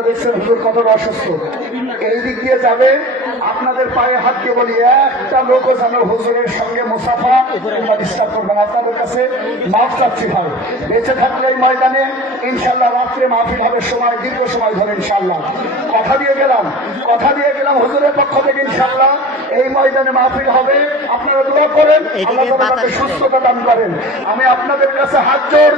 আপনারা দেখছেন হুজুর কতটা অসুস্থ, এই দিক দিয়ে যাবে, আপনাদের পায়ে হাত দিয়ে বলি একটা লোকও যেন হুজুরের সঙ্গে মুসাফা কিংবা ডিস্টার্ব করবেন। আপনাদের কাছে মাফ চাচ্ছি ভাই, বেঁচে থাকলে এই ময়দানে ইনশাল্লাহ রাত্রে মাহফিল হবে, সময় দীর্ঘ সময় ধরে ইনশাল্লাহ কথা দিয়ে গেলাম হুজুরের পক্ষ থেকে ইনশাল্লাহ এই ময়দানে মাহফিল হবে। আপনারা দোয়া করেন, আল্লাহ তাআলা সুস্থতা দান করেন। আমি আপনাদের কাছে হাত জোড়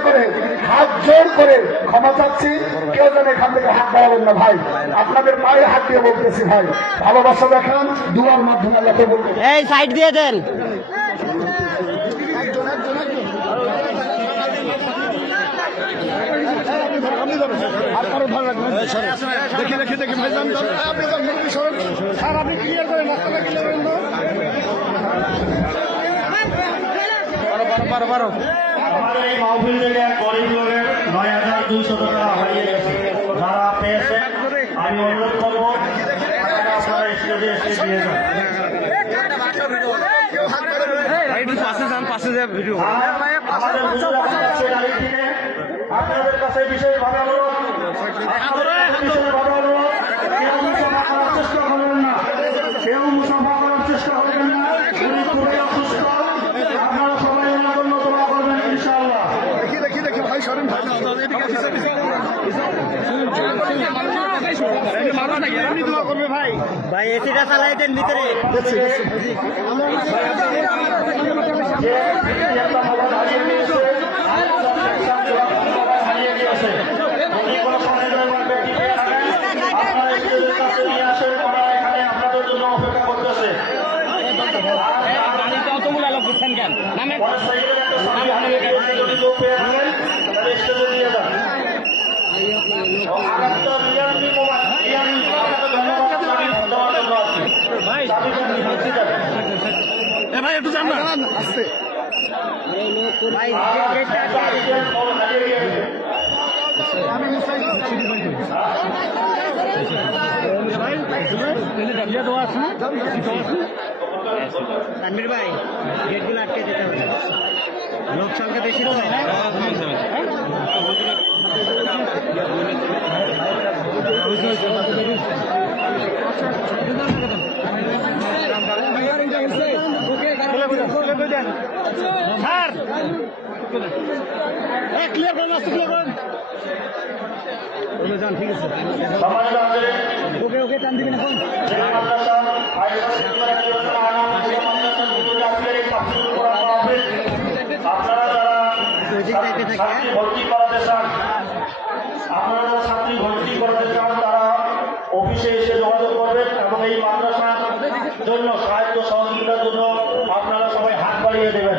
করে ক্ষমা চাচ্ছি, কেউ যেন এখান থেকে হাত বাড়াবেন না ভাই, আপনাদের পায়ে হাত দিয়ে বলতেছি ভাই, ভালোবাসা দেখান, দুয়ার মাধ্যমে আল্লাহকে বলবেন। এই সাইড দিয়ে দেন। আর কারো ভালো লাগবে দেখি ভাই আপনি ক্লিয়ার করেন, রাস্তাটা ক্লিয়ার করেন না। আমাদের এই মাহফিল থেকে এক গরিব লোকের ৯,২০০ টাকা হারিয়ে গেছে। যারা পেয়েছে আমি অনুরোধ করবো আপনারা স্টেজে এসে দিয়ে যান। আমাদের আপনাদের কাছে বিশেষভাবে অনুরোধ, কেউ মুসাফা করার চেষ্টা করবেন না, কেউ মুসাফা করার চেষ্টা করবেন না। খুবই অসুস্থ, আপনারা সবাই ওনার জন্য দোয়া করবেন ইনশাআল্লাহ। দেখি ভাই সরেন ভাই, ভাই এসিটা চালাই দেন ভিতরে। ভাই একটু জান না আসছে তানভীর ভাই গেটগুলো আটকে দিতে হবে, লোক সংখ্যা বেশি তো তাই ঠিক আছে ওকে টান দিবেন এখন। আপনারা যারা ছাত্রী ভর্তি করাতে চান তারা অফিসে এসে যোগাযোগ করবেন এবং এই মাদ্রাসার জন্য সাহায্য সহযোগিতার জন্য আপনারা সবাই হাত বাড়িয়ে দেবেন।